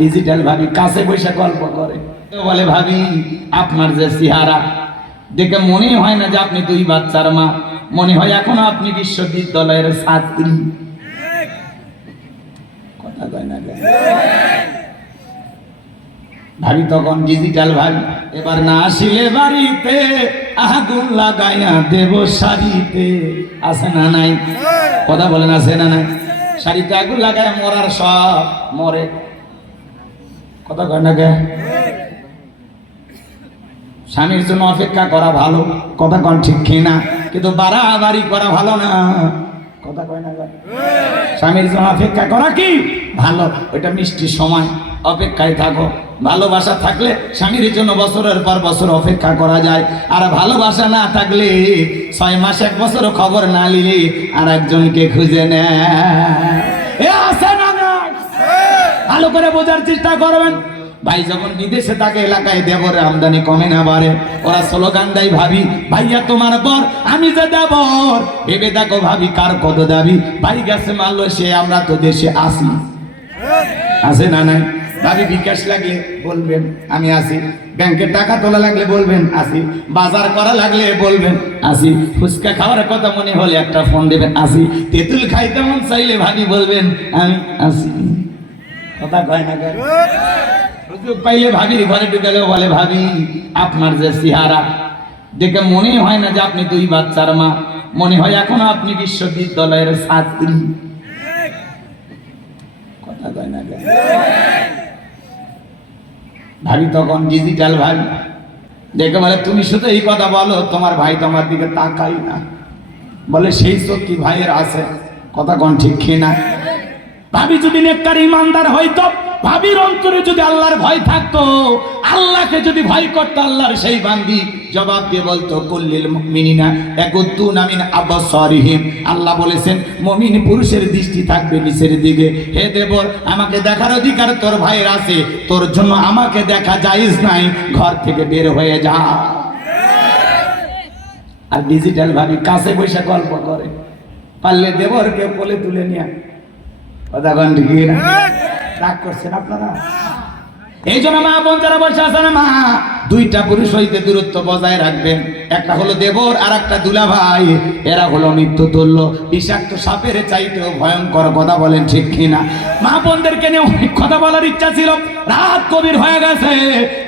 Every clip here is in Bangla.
ডিজিটাল ভাবি কাছে বসে গল্প করে। বলে, ভাবি, আপনার যে চেহারা, দেখে মনে হয় না যে আপনি দুই বাচ্চার মা। মনে হয় এখনও আপনি বিশ্ববিদ্যালয়ের ছাত্রী। কথা কয় না ভাবি তখন ডিজিটাল ভাবি, এবার না আসিলে বাড়িতে, আগুন লাগাইয়া দেব শাড়িতে। আছে না নাই? কথা বলেন আছে না নাই? শাড়িতে আগুন লাগায় মরার সব মরে। কথা কয় না কে? স্বামীর জন্য অপেক্ষা করা ভালো, কথা কন ঠিক কিনা? কিন্তু বাড়াবাড়ি করা ভালো না। কথা কয় না স্বামীর জন্য অপেক্ষা করা কি? ভালো, ওইটা মিষ্টি সময়, অপেক্ষায় থাকো। ভালোবাসা থাকলে স্বামীর জন্য বছরের পর বছর অপেক্ষা করা যায়। আর ভালোবাসা না থাকলে ছয় মাস এক বছর খবর না নিলে আর একজনকে খুঁজে নেয়। আছে না? ভালো করে বোঝার চেষ্টা করবেন। ভাই, যখন বিদেশে থাকে, এলাকায় দেবরে আমদানি কমে না বাড়ে। ওরা স্লোগান দেয়, ভাবি, ভাইয়া, তোমার পর আমি যে দেবর। ভেবে দেখো, ভাবি, কার কত দাবি? ভাই, গেছে মারলো সে আমরা তো দেশে আসি। আছে না নাই? ভাবি, বিকাশ লাগলে বলবেন, আমি আসি। ব্যাংকের টাকা তোলা লাগলে বলবেন, আসি। বাজার করা লাগলে বলবেন, আসি। ফুচকা খাওয়ার কথা মনে হলে একটা ফোন দেবেন, আসি। তেঁতুল খাইতে মন চাইলে ভাবি বলবেন, আমি আসি। কথা কয় না কেন? সুযোগ পাইলে ভাবির ঘরে ঢুকালেও বলে, ভাবি, আপনার যে চেহারা, দেখে মনে হয় না যে আপনি দুই বাচ্চার মা। মনে হয় এখনও আপনি বিশ্ববিদ্যালয়ের ছাত্রী। কথা কয় না কেন? ভাবি তখন ডিজিটাল ভাবি। দেখে বলে, তুমি শুধু এই কথা বলো, তোমার ভাই তোমার দিকে তাকাই না। বলে, সেই চোখ কি ভাইয়ের আছে। কথা কোন ঠিক কিনা? ভাবি যদি নেককার ইমানদার হইতো, ভাবির অন্তরে যদি আল্লাহর ভয় থাকতো, আল্লাহকে যদি ভয় করতো, আল্লাহর সেই বান্দি জবাব দিয়ে বলতো কুল্লিল মুমিনিনা ইয়াকুদ্দুনা মিন আবসারিহিম। আল্লাহ বলেছেন, মুমিন পুরুষের দৃষ্টি থাকবে নিচের দিকে। হে দেবর, আমাকে দেখার অধিকার তোর ভাইয়ের আছে। তোর জন্য আমাকে দেখা জায়েজ নাই। ঘর থেকে বের হয়ে যা। আর ডিজিটাল ভাবি কাছে বসে গল্প করে। পারলে দেবরকে বলে তুলে নিয়ে এই জন্য মা বোন মা, দুইটা পুরুষ হইতে দূরত্ব বজায় রাখবেন। একটা হলো দেবর দুলা ভাই এরা হলো মৃত্যু বিষাক্ত সাপের চাইতেও ভয়ঙ্কর কথা বলেন ঠিক কিনা? মা বোনদেরকে নিয়ে অনেক কথা বলার ইচ্ছা ছিল। রাত কবির হয়ে গেছে।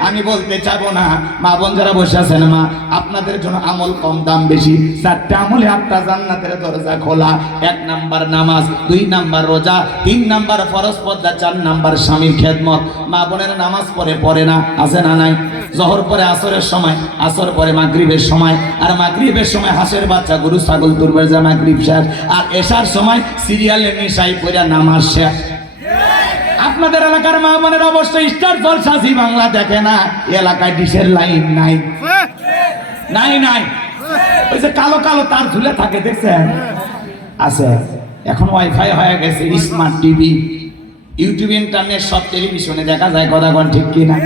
আমি বলতে চাবো না। মা বোন যারা বসে আছেন, মা, আপনাদের জন্য আমল কম দাম বেশি। চারটে আমলে আটটা জান্নাতের দরজা খোলা। এক নাম্বার নামাজ, দুই নাম্বার রোজা, তিন নাম্বার ফরজ পদ্মা চার নাম্বার স্বামীর খেদমত। মা বোনের নামাজ পড়ে পড়ে না, আছে না নাই? জহর পরে আসরের সময়, আসর পরে মাগরিবের সময়। আর মাগরিবের সময় হাঁসের বাচ্চা, গরু, ছাগল তুরবের যা মাগরিব শেষ। আর এসার সময় সিরিয়ালে মিশাই পড়ে নামাজ শেষ। আপনাদের এলাকার মা বোনের অবশ্যই স্টার জলসা জি বাংলা দেখে না এলাকায় ডিশের লাইন নাই। নাই নাই। ওই যে কালো কালো তার ঝুলে থাকে দেখছেন? আছে। এখন ওয়াইফাই হয়ে গেছে স্মার্ট টিভি ইউটিউব ইন্টারনেট সব টেলিভিশনে দেখা যায় কথা কোন ঠিক কি না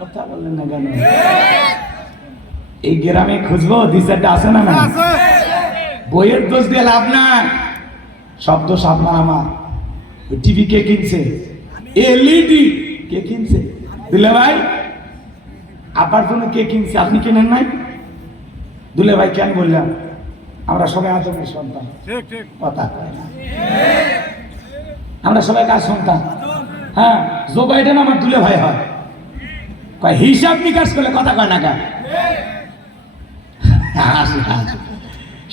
কথা বললেন না কেন? এই গ্রামে খুঁজবো দুই আছে না না বইয়ের দোষ দিয়ে লাভ না সব দোষ আপনার আমার। টিভি কে কিনছে? এলইডি কে কিনছে? দিলে ভাই আপনার জন্য কে কিনছে? আপনি কিনেন নাই? দুলে ভাই কেন বললাম? আমরা সবাই আদমের সন্তান। কথা কয় না। আমরা সবাই কার সন্তান? হ্যাঁ জো বাইডেন আমার দুলে ভাই হয়। কয় হিসাব নিকাশ করলে কথা কয় না কেন।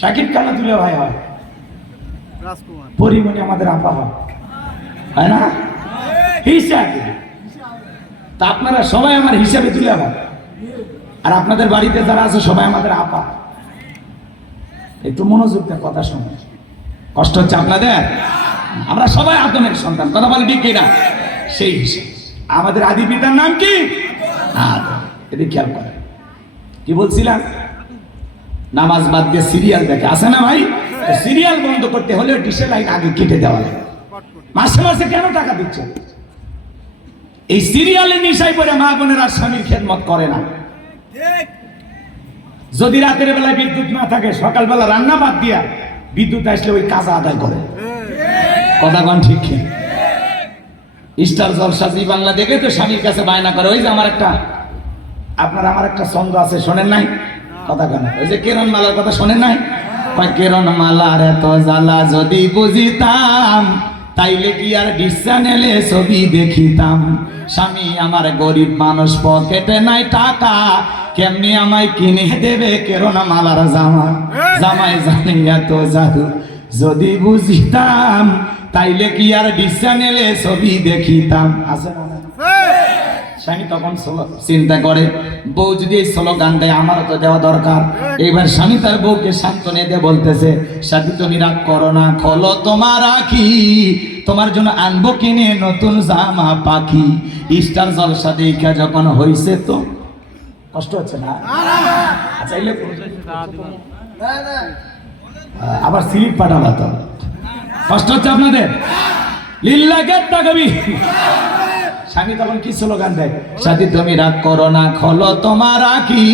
শাকিব কেন দুলে ভাই হয়। পরিমণি আমাদের আপা হয়। হয় না? হিসাবে। তা আপনারা সবাই আমার হিসাবে তুলে হয় আর আপনাদের বাড়িতে যারা আছে, সবাই আমাদের আপা। একটু মনোযোগ দিয়ে কথা শুনে কষ্ট হচ্ছে আপনাদের? আমরা সবাই আদমের সন্তান। কথা বলে ঠিক কিনা? সেই হিসেবে। আমাদের আদি পিতার নাম কি? আদম। খেয়াল করে কি বলছিলাম? নামাজ বাদ দিয়ে সিরিয়াল দেখে। আসে না ভাই? সিরিয়াল বন্ধ করতে হলে ডিসে লাইন আগে কেটে দেওয়া লাগে। মাসে মাসে কেন টাকা দিচ্ছে? এই সিরিয়ালে নিশাই পরে মা বোনেরা স্বামীর খেদমত করে না। যদি রাতের বেলায় বিদ্যুৎ না থাকে, সকালবেলা রান্না বাদ দিয়া বিদ্যুৎ আসলে ওই কাজ আদায় করে। কথা কন ঠিক? স্টার জলসা জি বাংলা দেখে তো স্বামীর কাছে বায়না করে, ওই যে আমার একটা, আপনার আমার একটা ছন্দ আছে, শোনেন নাই? কথা কেন। ওই যে কেরণ মালার কথা শোনেন নাই? কেরণ মালার এত জ্বালা যদি বুঝিতাম তাইলে কি আর ডিসচানেলে ছবি দেখিতাম? স্বামী আমার গরিব মানুষ পকেটে নাই টাকা। কেমনি আমায় কিনে দেবে কেরণ মালার জামা? জামাই জানি এত জাদু। যদি বুঝিতাম তাইলে কি আর ডিসচানেলে ছবি দেখিতাম? আছে না? স্বামী তখন চিন্তা করে, বউ যদি এই স্লোগান দেয়, আমারও তো দেওয়া দরকার। এবার স্বামী তার বউকে সান্ত্বনে দিয়ে বলতেছে সাথী তুমি রাগ করো না, খোলো তোমার রাখি তোমার জন্য আনব কিনে নতুন জামা পাখি। স্টার জলসা দেখা যখন হইছে তো, কষ্ট হচ্ছে না? আচ্ছা এলে আবার স্লিপ পাঠাবা তো। কষ্ট হচ্ছে আপনাদের? লিল্লাকে তাকাবি স্বামী তখন কি স্লোগান দেয়? সাথী, তুমি রাগ করো না, খলো তোমার রাখি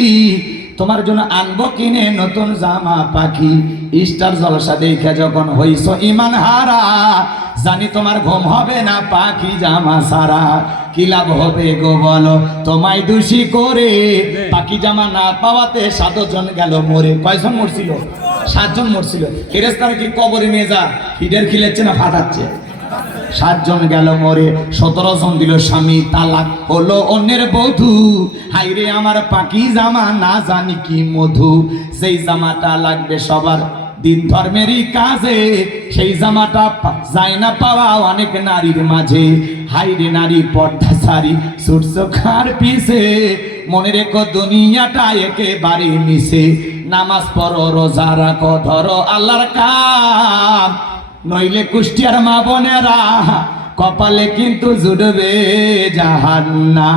তোমার জন্য আনব কিনে নতুন জামা পাখি। স্টার জলসা দেখে যখন হইছ ইমান হারা, জানি তোমার ঘুম হবে না পাখি জামা সারা। কি লাভ হবে গো বলো, তোমায় দোষী করে পাখি জামা না পাওয়াতে সাতজন গেল মরে। কয়জন মরছিল? সাতজন মরছিল। ফেরেস্তারা কি কবরে মেজা হিডের খিলেচ্ছে না ফাটাচ্ছে। সাতজন গেল মরে, সতেরো জন দিল স্বামী, তালাক হলো অন্যের বধূ। হাইরে আমার পাখি জামা, না জানি কি মধু। সেই জামাটা লাগবে সবার দিন ধর্মেরই কাজে। সেই জামাটা যায় না পাওয়া অনেক নারীর মাঝে। হাইরে নারী পর্দা সারি সূর্য খার পিছে। মনে রেখো দুনিয়াটা একেবারে মিশে নামাজ পড়ো, রোজা রাখো, ধরো আল্লাহর কাম। নইলে কুষ্টিয়ার মা বোনেরা কপালে কিন্তু জুড়বে জাহান্না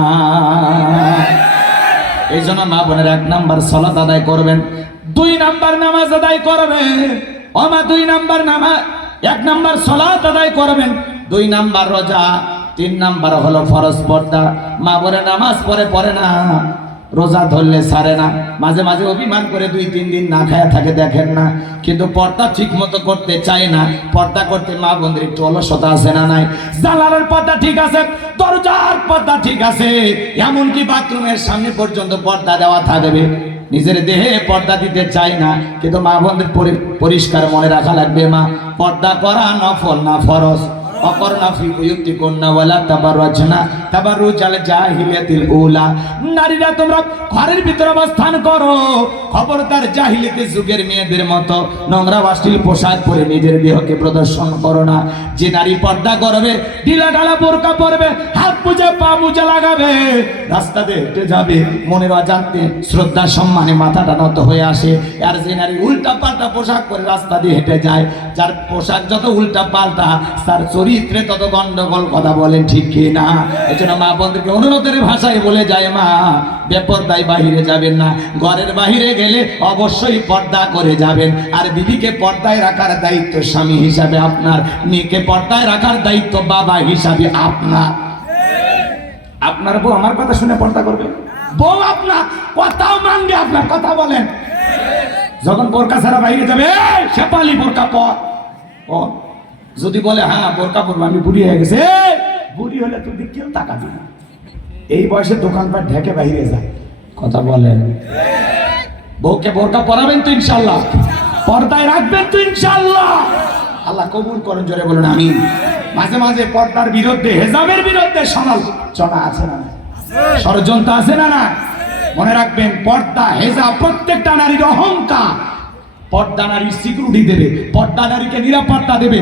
এই জন্য মা বোনের এক নাম্বার সলাত আদায় করবেন, দুই নাম্বার নামাজ আদায় করবেন। ও মা দুই নাম্বার নামাজ, এক নাম্বার সলাত আদায় করবেন। দুই নাম্বার রোজা, তিন নাম্বার হলো ফরজ পর্দা। মা বোনে নামাজ পড়ে পড়ে না। রোজা ধরলে সারে না। মাঝে মাঝে অভিমান করে দুই, তিন দিন না খায়া থাকে দেখেন না। কিন্তু পর্দা ঠিক মতো করতে চায় না। পর্দা করতে মা বোনদের একটু অলসতা আছে না নাই? জানালার পর্দা ঠিক আছে, দরজার পর্দা ঠিক আছে। এমনকি বাথরুমের সামনে পর্যন্ত পর্দা দেওয়া থাকবে। নিজের দেহে পর্দা দিতে চায় না। কিন্তু মা বোনদের পরি- পরিষ্কার মনে রাখা লাগবে মা। পর্দা করা নফল না ফরজ। অকর্ণা ফি বুয়ুতিকুন্না ওয়ালা তাবাররাজনা জাহিলিয়াতিল উলা নারীরা তোমরা ঘরের ভিতরে অবস্থান করো। খবরদার জাহিলিয়াতি যুগের মেয়েদের মতো নোংরা পোশাক পরে নিজের দেহকে প্রদর্শন করো না। যে নারী পর্দা করবে, ঢিলা ঢালা বোরকা পরবে, হাত পুজে, পা মুজে লাগাবে রাস্তাতে হেঁটে যাবে। মনের অজান্তে শ্রদ্ধা, সম্মানে মাথাটা নত হয়ে আসে। আর যে নারী উল্টা পাল্টা পোশাক পরে রাস্তা দিয়ে হেঁটে যায়, যার পোশাক যত উল্টা পাল্টা তার চরিত্রে তত গন্ডগোল কথা বলেন ঠিক কি না এই জন্য মা বোনদেরকে অনুরোধের ভাষায় বলে যায় মা বেপর্দায় বাহিরে যাবেন না। ঘরের বাহিরে গেলে অবশ্যই পর্দা করে যাবেন। আর দিদিকে পর্দায় রাখার দায়িত্ব স্বামী হিসাবে আপনার। মেয়েকে পর্দায় রাখার দায়িত্ব বাবা হিসাবে আপনার। আপনার বউ আমার কথা শুনে পর্দা করবে? বউ আপনার কথাও মানবে আপনার কথা বলেন। যখন বোরকা ছাড়া বাইরে যাবে "এই, শেপালি বোরকা পর। যদি বলে হ্যাঁ বোরকা পরবো, আমি বুড়ি হয়ে গেছে। বুড়ি হলে তুই কেউ তাকাবি। না এই বয়সে দোকানপাট ঢেকে বাইরে যায়। কথা বলেন। বউকে বোরকা পরাবেন তো ইনশাল্লাহ পর্দায় রাখবেন তো ইনশাল্লাহ আল্লাহ কবুল করেন, জোরে বলুন আমি মাঝে মাঝে পর্দার বিরুদ্ধে, হেজাবের বিরুদ্ধে সমালোচনা আছে না ষড়যন্ত্র আছে না না মনে রাখবেন, পর্দা হেজা প্রত্যেকটা নারীর অহংকার। পর্দা নারীর সিকিউরিটি দেবে, পর্দা নারীকে নিরাপত্তা দেবে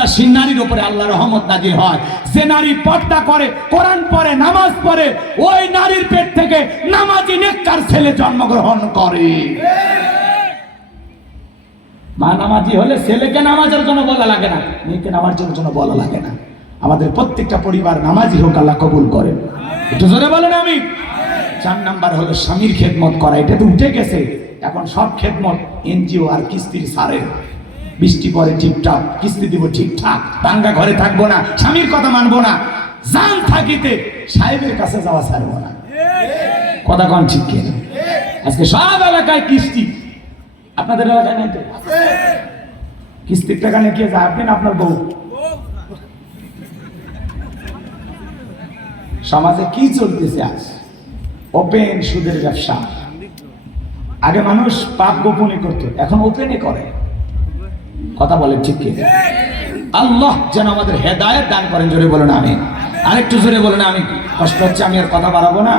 পর্দা সিন নারীর উপরে আল্লাহ রহমত নাজির হয়। যে নারী পর্দা করে, কোরআন পড়ে, নামাজ পড়ে, ওই নারীর পেট থেকে নামাজি নেককার ছেলে জন্মগ্রহণ করে। মা নামাজি হলে ছেলেকে নামাজের জন্য বলা লাগে না, মেয়েকে নামাজের জন্য বলা লাগে না। আমাদের প্রত্যেকটা পরিবার নামাজি হোক আল্লাহ কবুল করেন। একটু জোরে বলেন আমি। চার নাম্বার হলো স্বামীর খেদমত করা, এটা তো উঠে গেছে। এখন সব খেদমত এনজিও আর কিস্তির সারে বৃষ্টি পরে ঠিকঠাক, কিস্তি দিব ঠিকঠাক ভাঙ্গা ঘরে থাকব না, স্বামীর কথা মানবো না, জান থাকিতে সাহেবের কাছে যাওয়া ছাড়বো না। কথা কন ঠিক কিনা? আজকে সব এলাকায় কিস্তি। আপনাদের এলাকায় নাই তো? কিস্তির টাকা নিয়ে কে যায় আপনি না আপনার বউ? সমাজে কি চলতেছে আজ? ওপেন সুদের ব্যবসা। আগে মানুষ পাপ গোপনে করতো, এখন ওপেনে করে। কথা বলেন ঠিক কি? আল্লাহ যেন আমাদের হেদায়ত দান করেন, জোরে বলুন আমি আরেকটু জোরে বলুন আমি কষ্ট হচ্ছে, আমি আর কথা বাড়াবো না।